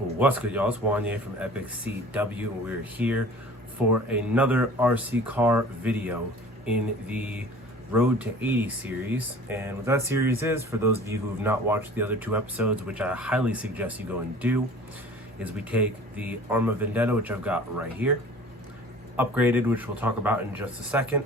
What's good, y'all? It's Wanye from Epic CW, and we're here for another RC car video in the Road to 80 series. And what that series is, for those of you who have not watched the other two episodes, which I highly suggest you go and do, is we take the ARRMA VENDETTA, which I've got right here, upgraded, which we'll talk about in just a second.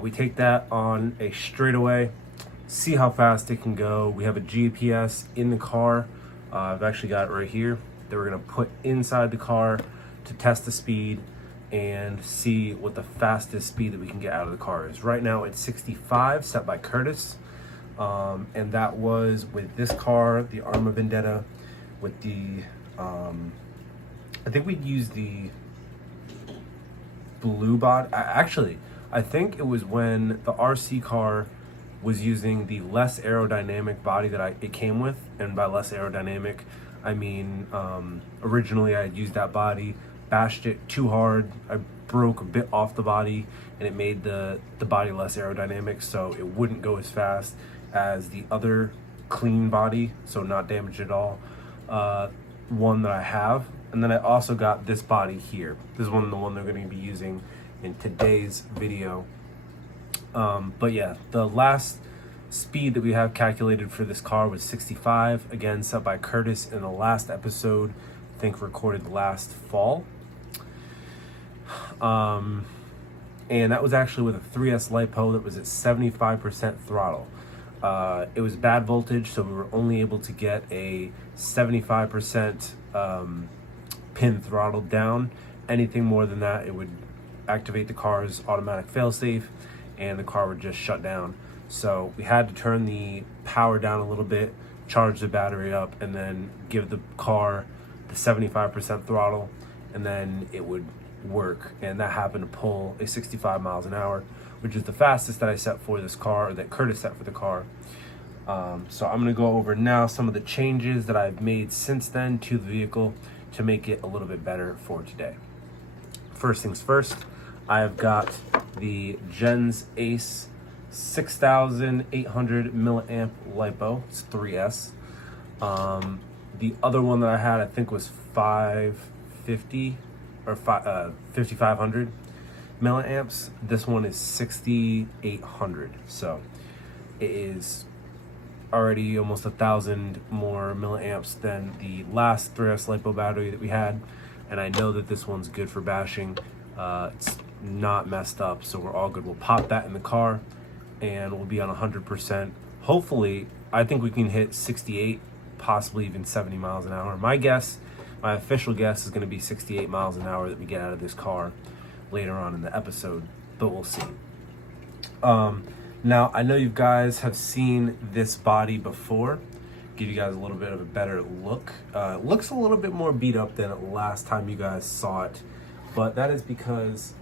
We take that on a straightaway, see how fast it can go. We have a GPS in the car. I've actually got it right here that we're gonna put inside the car to test the speed and see what the fastest speed that we can get out of the car is. Right now it's 65, set by Curtis. And that was with this car, the ARRMA VENDETTA, with the, I think we'd use the blue body. I think it was when the RC car was using the less aerodynamic body that it came with. And by less aerodynamic, I mean, originally I had used that body, bashed it too hard. I broke a bit off the body and it made the body less aerodynamic, so it wouldn't go as fast as the other clean body, so not damaged at all, one that I have. And then I also got this body here. This is the one they're going to be using in today's video. But yeah, the last speed that we have calculated for this car was 65, again set by Curtis in the last episode, I think recorded last fall. And that was actually with a 3S LiPo that was at 75% throttle. It was bad voltage, so we were only able to get a 75% pin throttle down. Anything more than that, it would activate the car's automatic failsafe and the car would just shut down. So we had to turn the power down a little bit, charge the battery up, and then give the car the 75% throttle, and then it would work. And that happened to pull a 65 miles an hour, which is the fastest that I set for this car, or that Curtis set for the car. So I'm gonna go over now some of the changes that I've made since then to the vehicle to make it a little bit better for today. First things first, I have got the Gens Ace 6,800 milliamp LiPo. It's 3S. The other one that I had, I think, was 550 or 5,500 milliamps. This one is 6,800. So it is already almost 1,000 more milliamps than the last 3S LiPo battery that we had. And I know that this one's good for bashing. It's not messed up, so we're all good. We'll pop that in the car and we'll be on 100%. Hopefully, I think we can hit 68, possibly even 70 miles an hour. My official guess is going to be 68 miles an hour that we get out of this car later on in the episode, but we'll see. Now, I know you guys have seen this body before. Give you guys a little bit of a better look. It looks a little bit more beat up than last time you guys saw it, but that is because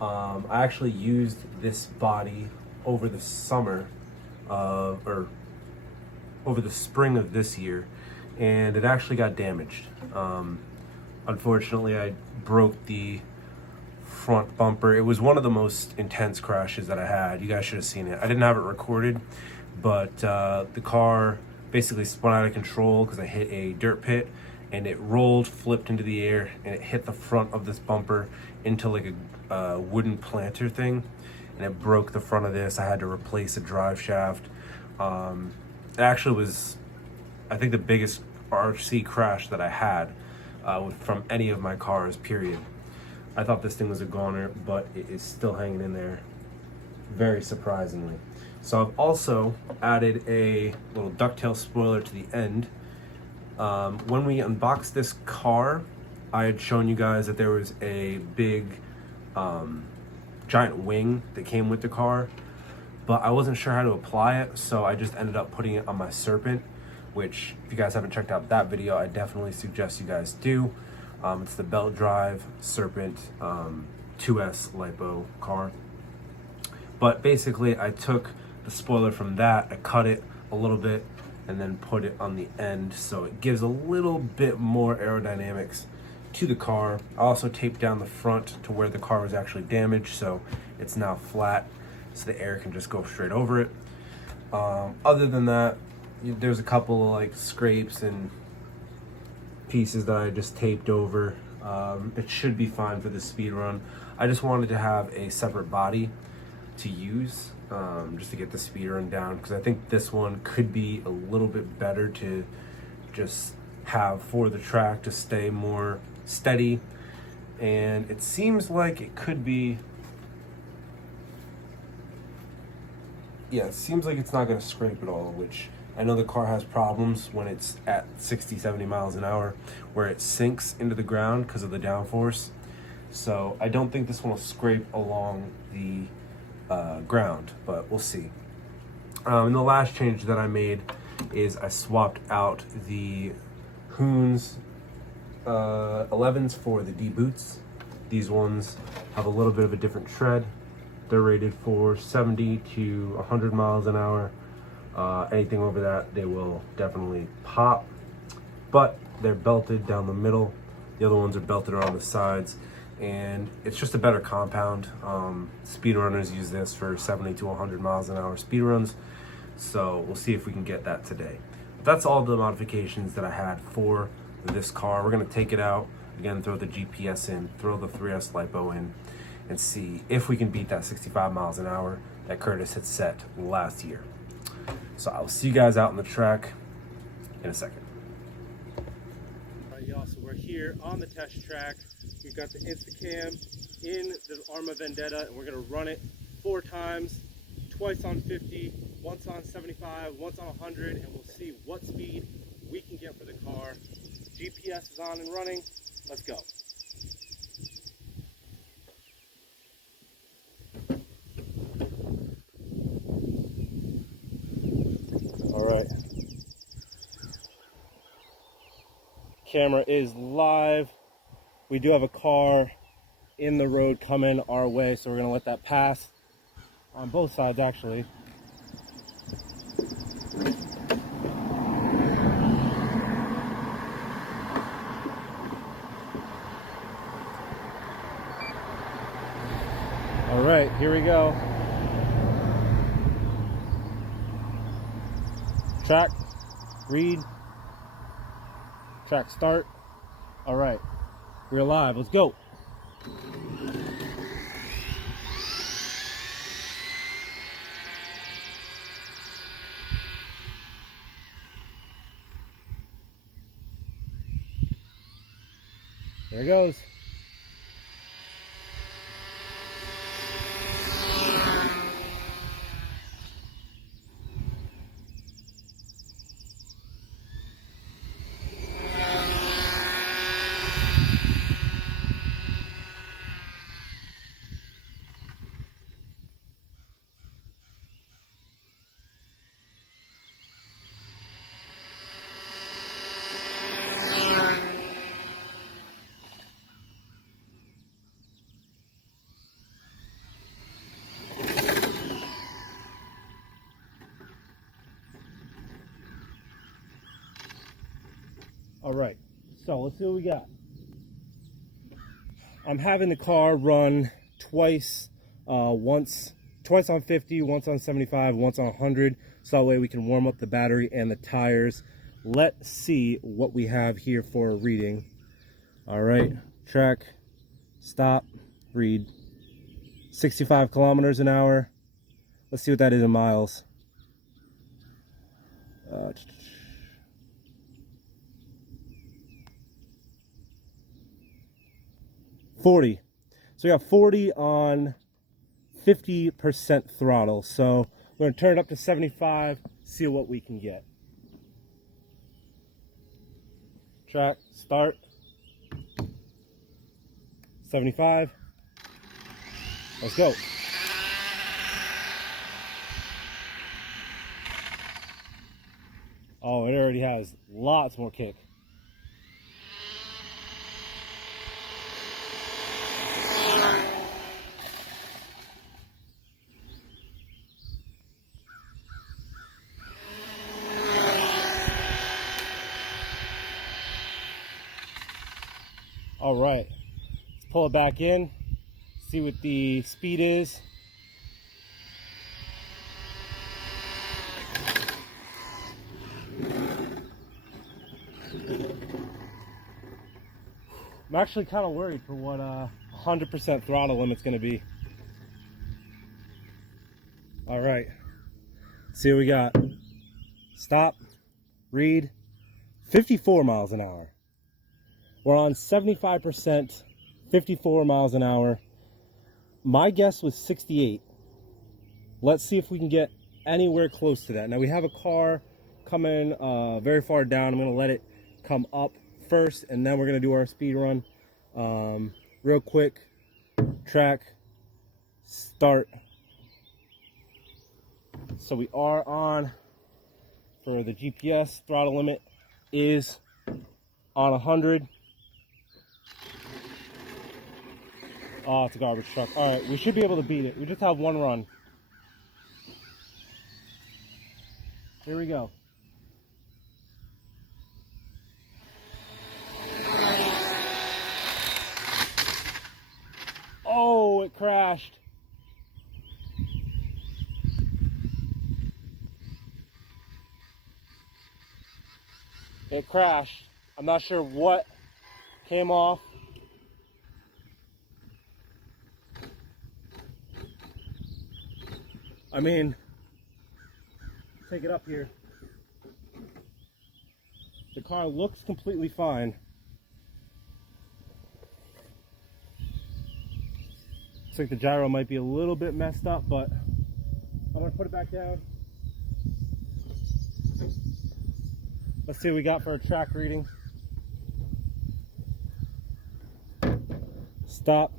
I actually used this body over the summer, or over the spring of this year, and it actually got damaged. Unfortunately, I broke the front bumper. It was one of the most intense crashes that I had. You guys should have seen it. I didn't have it recorded, but the car basically spun out of control because I hit a dirt pit, and it rolled, flipped into the air, and it hit the front of this bumper into like a wooden planter thing, and it broke the front of this. I had to replace a drive shaft. It actually was, I think, the biggest RC crash that I had from any of my cars, period. I thought this thing was a goner, but it is still hanging in there, very surprisingly. So I've also added a little ducktail spoiler to the end. When we unboxed this car, I had shown you guys that there was a big giant wing that came with the car, but I wasn't sure how to apply it, so I just ended up putting it on my Serpent, which, if you guys haven't checked out that video, I definitely suggest you guys do. It's the belt drive Serpent 2S LiPo car. But basically, I took the spoiler from that, I cut it a little bit, and then put it on the end, so it gives a little bit more aerodynamics to the car. I also taped down the front to where the car was actually damaged, so it's now flat, so the air can just go straight over it. Other than that, there's a couple of like scrapes and pieces that I just taped over. It should be fine for the speed run. I just wanted to have a separate body to use, just to get the speed run down, because I think this one could be a little bit better to just have for the track to stay more steady. And it seems like it could be, yeah, it seems like it's not going to scrape at all, which I know the car has problems when it's at 60-70 miles an hour where it sinks into the ground because of the downforce. So I don't think this one will scrape along the ground, but we'll see. And the last change that I made is I swapped out the Hoons 11s for the D boots. These ones have a little bit of a different tread. They're rated for 70 to 100 miles an hour. Anything over that, they will definitely pop, but they're belted down the middle. The other ones are belted around the sides, and it's just a better compound. Speedrunners use this for 70 to 100 miles an hour speed runs, so we'll see if we can get that today. But that's all the modifications that I had for this car. We're gonna take it out again, throw the GPS in, throw the 3S LiPo in, and see if we can beat that 65 miles an hour that Curtis had set last year. So I'll see you guys out on the track in a second. All right, y'all, so we're here on the test track. We've got the Instacam in the ARRMA Vendetta, and we're gonna run it 4 times, twice on 50, once on 75, once on 100, and we'll see what speed we can get for the car. GPS is on and running. Let's go. All right. Camera is live. We do have a car in the road coming our way, so we're gonna let that pass on both sides, actually. All right, here we go. Track, read, track start. All right, we're live, let's go. There it goes. All right, so let's see what we got. I'm having the car run twice, twice on 50, once on 75, once on 100, so that way we can warm up the battery and the tires. Let's see what we have here for a reading. All right, track, stop, read. 65 kilometers an hour. Let's see what that is in miles. 40. So we got 40 on 50% throttle. So we're going to turn it up to 75, see what we can get. Track, start. 75. Let's go. Oh, it already has lots more kick. All right, let's pull it back in, see what the speed is. I'm actually kind of worried for what 100% throttle limit's going to be. All right, see what we got. Stop, read, 54 miles an hour. We're on 75%, 54 miles an hour. My guess was 68. Let's see if we can get anywhere close to that. Now we have a car coming very far down. I'm going to let it come up first, and then we're going to do our speed run. Real quick, track, start. So we are on, for the GPS, throttle limit is on 100. Oh, it's a garbage truck. All right, we should be able to beat it. We just have one run. Here we go. Oh, it crashed. It crashed. I'm not sure what came off. I mean, take it up here. The car looks completely fine. Looks like the gyro might be a little bit messed up, but I'm gonna put it back down. Let's see what we got for a track reading. Stop.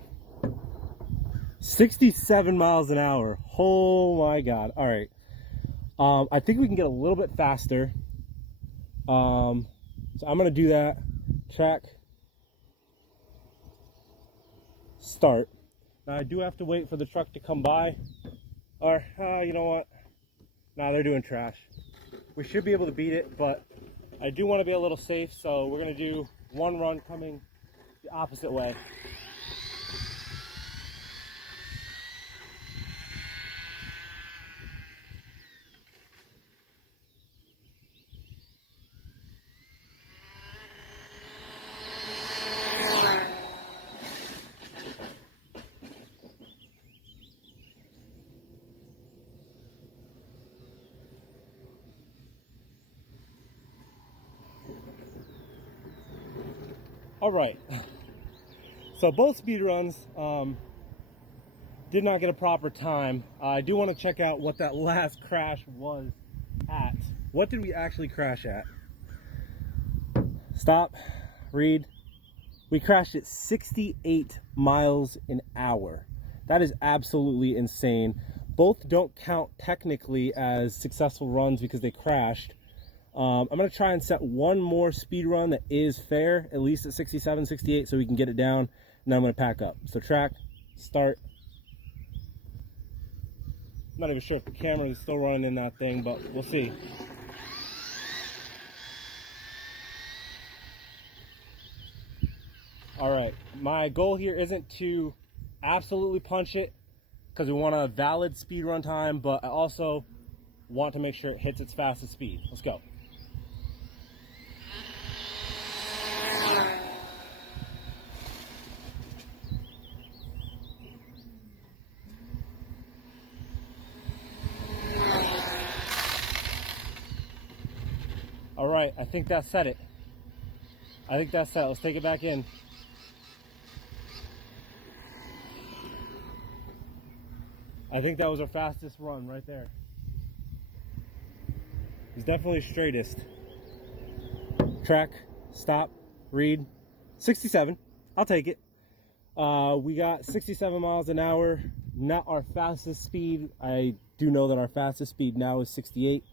67 miles an hour. Oh my God. All right. I think we can get a little bit faster. So I'm going to do that. Track. Start. Now I do have to wait for the truck to come by. Or, you know what? Nah, they're doing trash. We should be able to beat it, but I do want to be a little safe, so we're going to do one run coming the opposite way. All right, so both speed runs did not get a proper time. I do want to check out what that last crash was at. What did we actually crash at? Stop, read. We crashed at 68 miles an hour. That is absolutely insane. Both don't count technically as successful runs because they crashed. I'm going to try and set one more speed run that is fair, at least at 67, 68, so we can get it down, and then I'm going to pack up. So track, start. I'm not even sure if the camera is still running in that thing, but we'll see. All right, my goal here isn't to absolutely punch it because we want a valid speed run time, but I also want to make sure it hits its fastest speed. Let's go. All right, I think that set it. I think that's set. Let's take it back in. I think that was our fastest run right there. It's definitely straightest. Track, stop, read. 67, I'll take it. We got 67 miles an hour, not our fastest speed. I do know that our fastest speed now is 68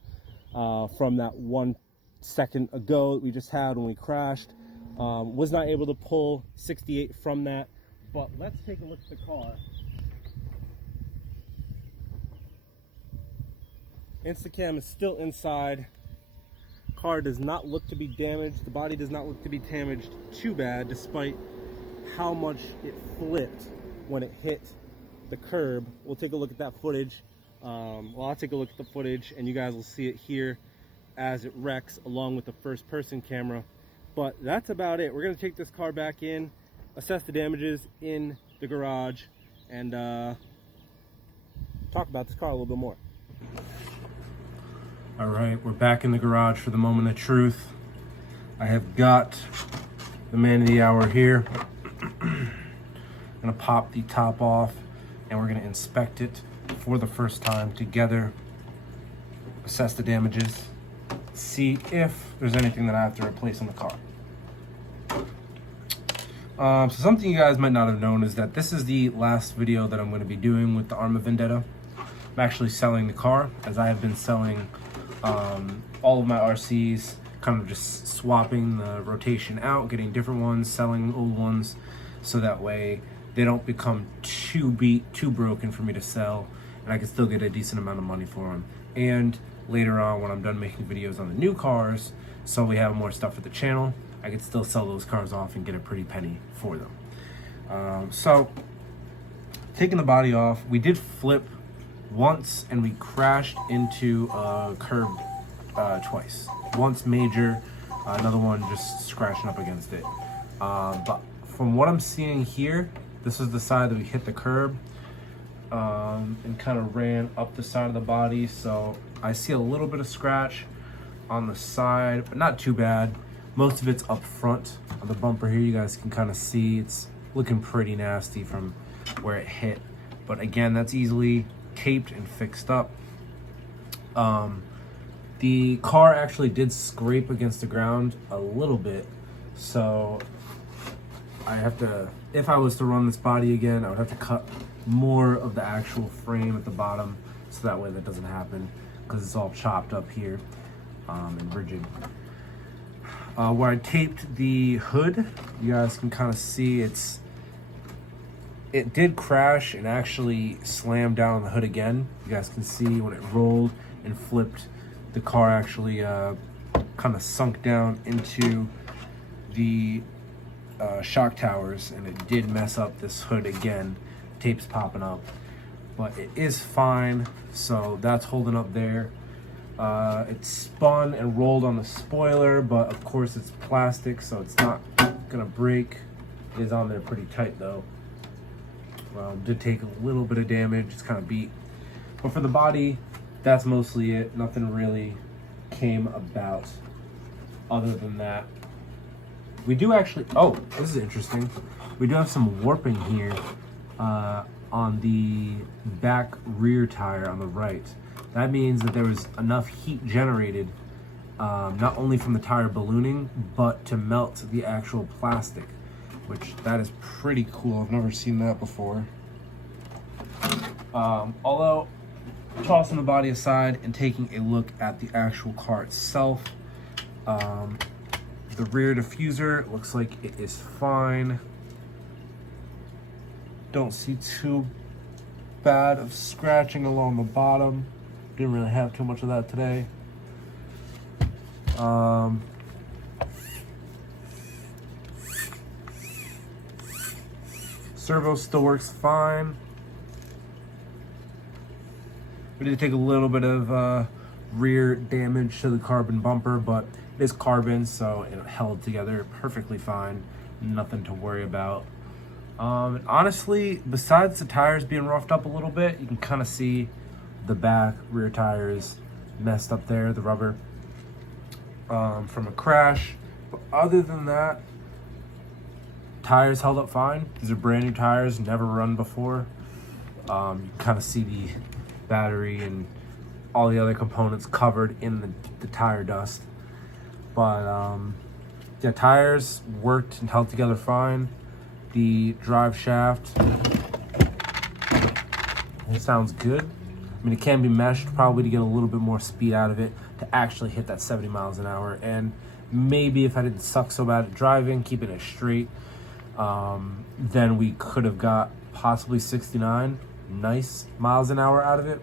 from that 1 second ago that we just had when we crashed. Was not able to pull 68 from that, but let's take a look at the car. Instacam is still inside. Car does not look to be damaged. The body does not look to be damaged too bad, despite how much it flipped when it hit the curb. We'll take a look at that footage. Well, I'll take a look at the footage and you guys will see it here as it wrecks along with the first person camera. But that's about it. We're gonna take this car back in assess the damages in the garage and talk about this car a little bit more. All right, we're back in the garage for the moment of truth. I have got the man of the hour here. I'm gonna pop the top off and we're gonna inspect it for the first time together, assess the damages, see if there's anything that I have to replace in the car. So something you guys might not have known is that this is the last video that I'm going to be doing with the ARRMA Vendetta. I'm actually selling the car, as I have been selling all of my RCs, kind of just swapping the rotation out, getting different ones, selling old ones, so that way they don't become too beat, too broken for me to sell, and I can still get a decent amount of money for them. And later on, when I'm done making videos on the new cars, so we have more stuff for the channel, I could still sell those cars off and get a pretty penny for them. So, taking the body off, we did flip once and we crashed into a curb twice. Once major, another one just scratching up against it. But from what I'm seeing here, this is the side that we hit the curb and kind of ran up the side of the body. So I see a little bit of scratch on the side, but not too bad. Most of it's up front of the bumper here. You guys can kind of see it's looking pretty nasty from where it hit. But again, that's easily taped and fixed up. The car actually did scrape against the ground a little bit. So I have to, if I was to run this body again, I would have to cut more of the actual frame at the bottom so that way that doesn't happen, because it's all chopped up here and rigid. Where I taped the hood, you guys can kind of see it did crash and actually slammed down on the hood again. You guys can see when it rolled and flipped, the car actually kind of sunk down into the shock towers, and it did mess up this hood again. Tape's popping up, but it is fine, so that's holding up there. It spun and rolled on the spoiler, but of course it's plastic, so it's not gonna break. It is on there pretty tight though. Did take a little bit of damage, it's kind of beat. But for the body, that's mostly it. Nothing really came about other than that. We do actually, oh, this is interesting. We do have some warping here on the back rear tire on the right. That means that there was enough heat generated, not only from the tire ballooning, but to melt the actual plastic, which that is pretty cool. I've never seen that before. Although, tossing the body aside and taking a look at the actual car itself, the rear diffuser looks like it is fine. Don't see too bad of scratching along the bottom. Didn't really have too much of that today. Servo still works fine. We did take a little bit of rear damage to the carbon bumper, but it is carbon, so it held together perfectly fine. Nothing to worry about. Honestly, besides the tires being roughed up a little bit, you can kind of see the back rear tires messed up there, the rubber from a crash. But other than that, tires held up fine. These are brand new tires, never run before. You can kind of see the battery and all the other components covered in the tire dust. But yeah, tires worked and held together fine. The drive shaft, it sounds good. I mean, it can be meshed probably to get a little bit more speed out of it to actually hit that 70 miles an hour. And maybe if I didn't suck so bad at driving, keeping it straight, then we could have got possibly 69 nice miles an hour out of it.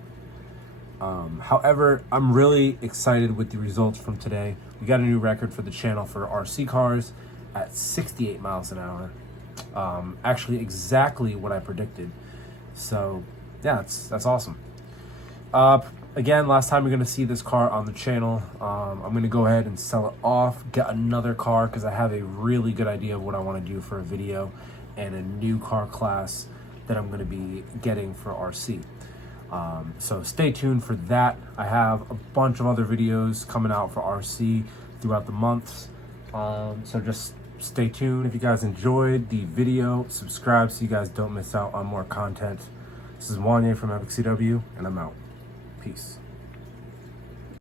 However, I'm really excited with the results from today. We got a new record for the channel for RC cars at 68 miles an hour. Actually exactly what I predicted. So yeah, that's awesome. Again, last time you're gonna see this car on the channel. I'm gonna go ahead and sell it off, get another car, because I have a really good idea of what I want to do for a video, and a new car class that I'm going to be getting for RC. So stay tuned for that. I have a bunch of other videos coming out for RC throughout the months. So just stay tuned. If you guys enjoyed the video, subscribe so you guys don't miss out on more content. This is Wanye from Epic CW, and I'm out. Peace.